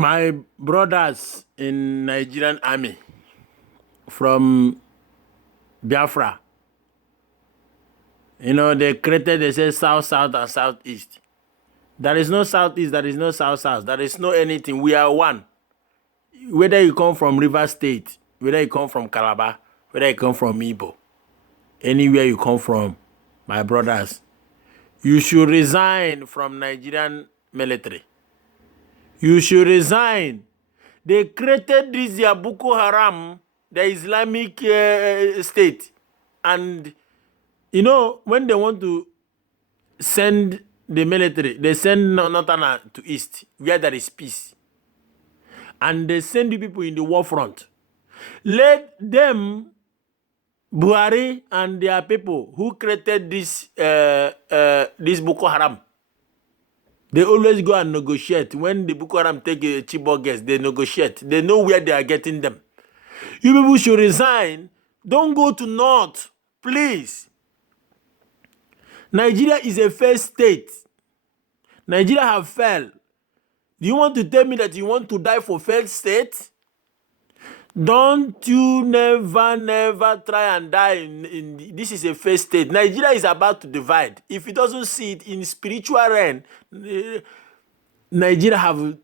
My brothers in Nigerian army from Biafra, they created, they say south, south, and southeast. There is no southeast, there is no south, south. There is no anything. We are one. Whether you come from River State, whether you come from Calabar, whether you come from Igbo, anywhere you come from, my brothers, you should resign from Nigerian military. You should resign. They created this Boko Haram, the Islamic state. And, when they want to send the military, they send Northern to East, where there is peace. And they send the people in the war front. Let them, Buhari and their people who created this Boko Haram, they always go and negotiate. When the Boko Haram take a Chibok guest, they negotiate. They know where they are getting them. You people should resign. Don't go to North, please. Nigeria is a failed state. Nigeria have failed. Do you want to tell me that you want to die for failed state? Don't you never try and die in this is a failed state. Nigeria is about to divide. If it doesn't see it in spiritual realm, Nigeria have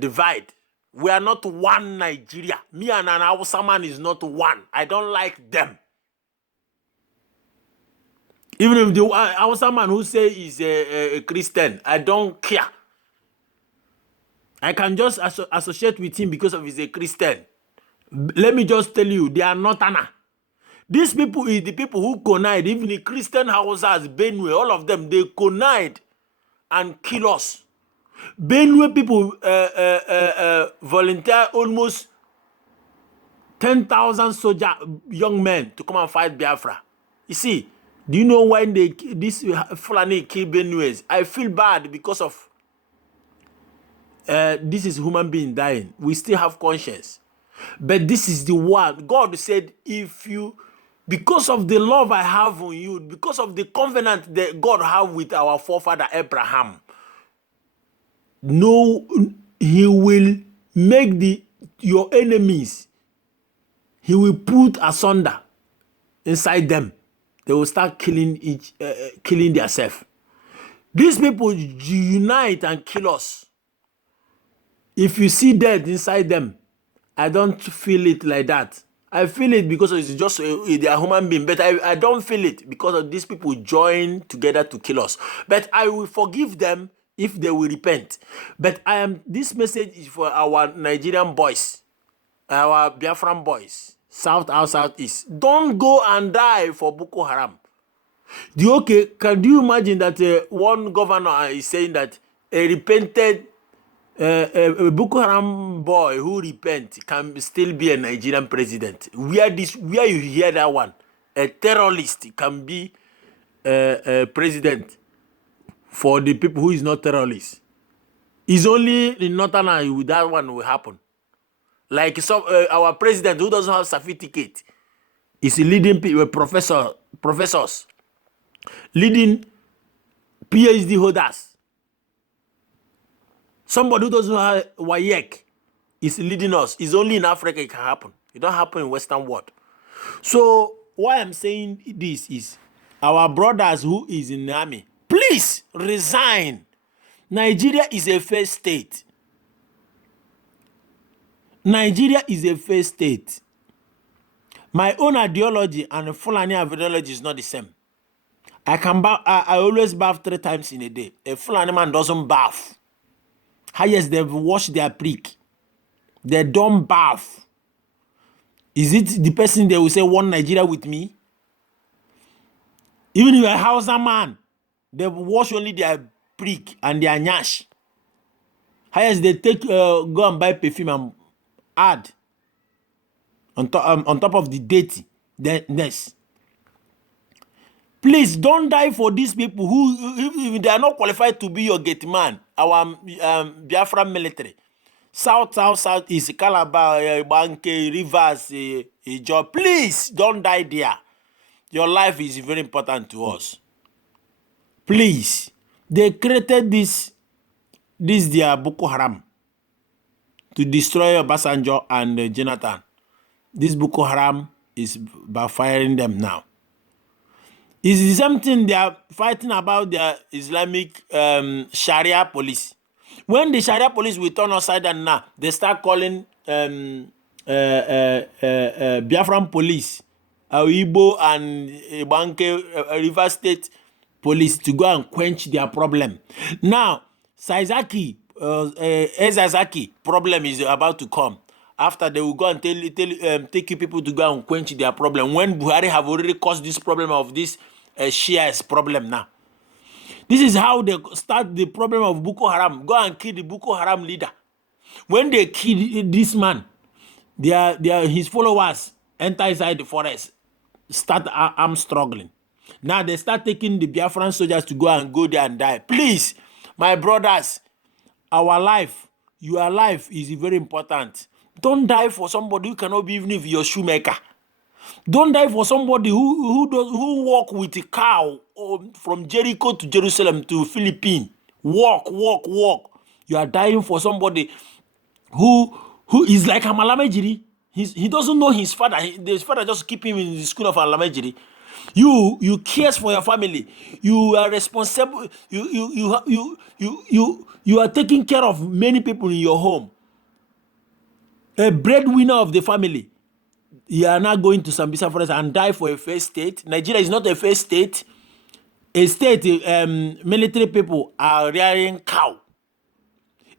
divide. We are not one Nigeria. Me and an Hausa man is not one. I don't like them. Even if the Hausa man who say is a Christian, I don't care. I can just associate with him because of he's a Christian. Let me just tell you, they are not Anna. These people is the people who connive, even the Christian Hausas, Benue, all of them, they connive and kill us. Benue people volunteer almost 10,000 soldier, young men to come and fight Biafra. You see, do you know when this Fulani kill Benues? I feel bad because of this is human being dying. We still have conscience. But this is the word. God said, if you, because of the love I have on you, because of the covenant that God have with our forefather Abraham, no, he will make your enemies, he will put asunder inside them. They will start killing themselves. These people unite and kill us. If you see death inside them, I don't feel it like that. I feel it because it's just they are human beings, but I don't feel it because of these people join together to kill us. But I will forgive them if they will repent. But this message is for our Nigerian boys, our Biafran boys, south and southeast. Don't go and die for Boko Haram. Can you imagine that one governor is saying that a repented a Boko Haram boy who repent can still be a Nigerian president? Where you hear that one? A terrorist can be a president for the people who is not terrorist. It's only in Northern Ireland that one will happen. Like our president who doesn't have certificate is leading people, professors, leading PhD holders. Somebody who doesn't have WAEC is leading us. It's only in Africa it can happen. It don't happen in Western world. So why I'm saying this is our brothers who is in the army, please resign. Nigeria is a failed state. Nigeria is a failed state. My own ideology and Fulani ideology is not the same. I always bath 3 times in a day. A Fulani man doesn't bath. Highest they've washed their prick. They don't bath. Is it the person they will say one Nigeria with me? Even if you're a Hausa man, they wash only their prick and their nyash. Highest they take go and buy perfume and add on top of the datiness. Please don't die for these people who if they are not qualified to be your gate man. Our Biafra military, south is Calabar, Banke, Rivers, Job. Please don't die there. Your life is very important to us. Please, they created this this their Boko Haram to destroy Obasanjo and Jonathan. This Boko Haram is backfiring them now. It's the same thing they are fighting about their Islamic Sharia police. When the Sharia police will turn upside down now, they start calling Biafran police, Igbo and Ibanke River State police to go and quench their problem. Now, Ezazaki problem is about to come. After they will go and take you people to go and quench their problem. When Buhari have already caused this problem of this Shia's problem now. This is how they start the problem of Boko Haram. Go and kill the Boko Haram leader. When they kill this man, his followers enter inside the forest, start arm struggling. Now they start taking the Biafran soldiers to go there and die. Please, my brothers, our life, your life is very important. Don't die for somebody who cannot be even if you're a shoemaker. Don't die for somebody who walk with a cow from Jericho to Jerusalem to Philippines. Walk. You are dying for somebody who is like a Malamejiri. He doesn't know his father. His father just keep him in the school of Malamejiri. You cares for your family. You are responsible. You are taking care of many people in your home. A breadwinner of the family. You are not going to Sambisa Forest and die for a first state. Nigeria is not a first state. A state, military people are rearing cow.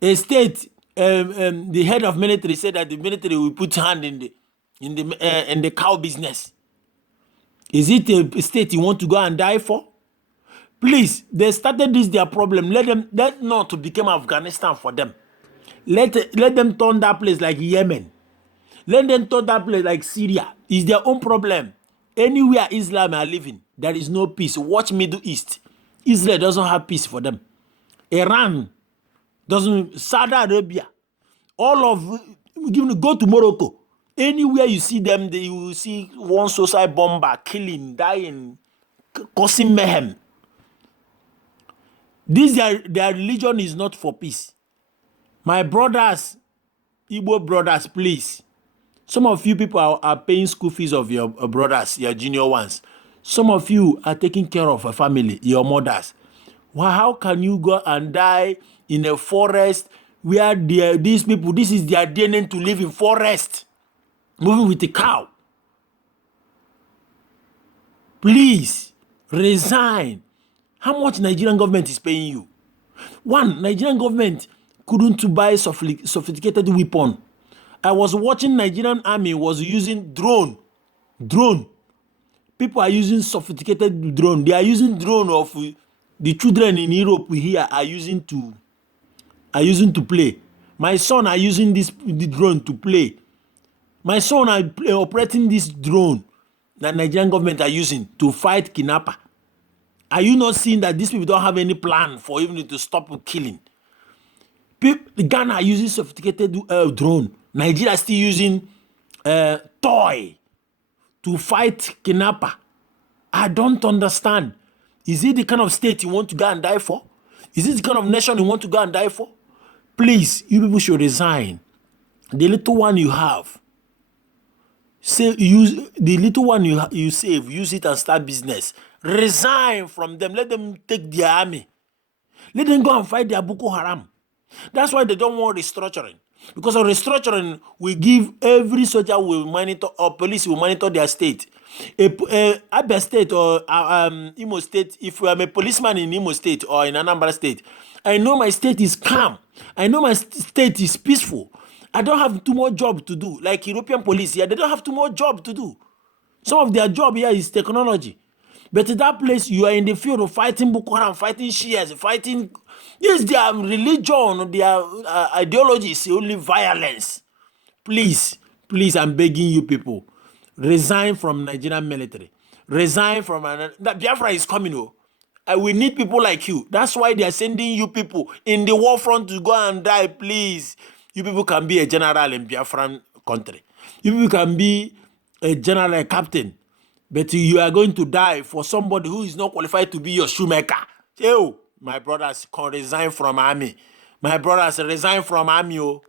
A state, the head of military said that the military will put hand in the cow business. Is it a state you want to go and die for? Please, they started this their problem. Let not to become Afghanistan for them. Let them turn that place like Yemen. Let them turn that place like Syria. It's their own problem. Anywhere Islam are living, there is no peace. Watch Middle East. Israel doesn't have peace for them. Iran doesn't. Saudi Arabia. All of go to Morocco. Anywhere you see them, you will see one suicide bomber killing, dying, causing mayhem. Their religion is not for peace. My brothers, Igbo brothers, please. Some of you people are paying school fees of your brothers, your junior ones. Some of you are taking care of a family, your mothers. Well, how can you go and die in a forest where these people, this is their DNA to live in forest, moving with a cow? Please, resign. How much Nigerian government is paying you? One, Nigerian government couldn't buy sophisticated weapon. I was watching Nigerian army was using drone. People are using sophisticated drone. They are using drone of the children in Europe here are using to play. My son are using the drone to play. My son are operating this drone that Nigerian government are using to fight kidnapper. Are you not seeing that these people don't have any plan for even to stop killing? Ghana are using sophisticated drone. Nigeria is still using toy to fight kidnapper. I don't understand. Is it the kind of state you want to go and die for? Is it the kind of nation you want to go and die for? Please, you people should resign. The little one you have, use the little one you save, use it and start business. Resign from them. Let them take their army. Let them go and fight their Boko Haram. That's why they don't want restructuring. Because of restructuring, we give every soldier will monitor or police will monitor their state. Abia State or Imo State, if I'm a policeman in Imo State or in Anambra State, I know my state is calm. I know my state is peaceful. I don't have too much job to do. Like European police here, they don't have too much job to do. Some of their job here is technology. But in that place, you are in the field of fighting Boko Haram, fighting Shias, fighting... Yes, their religion, their ideology is only violence. Please, I'm begging you people, resign from Nigerian military. Resign from... Biafra is coming, oh. We need people like you. That's why they are sending you people in the war front to go and die, please. You people can be a general in Biafran country. You people can be a general, a captain. But you are going to die for somebody who is not qualified to be your shoemaker. Oh, my brothers can resign from army. My brothers, resign from army. Oh.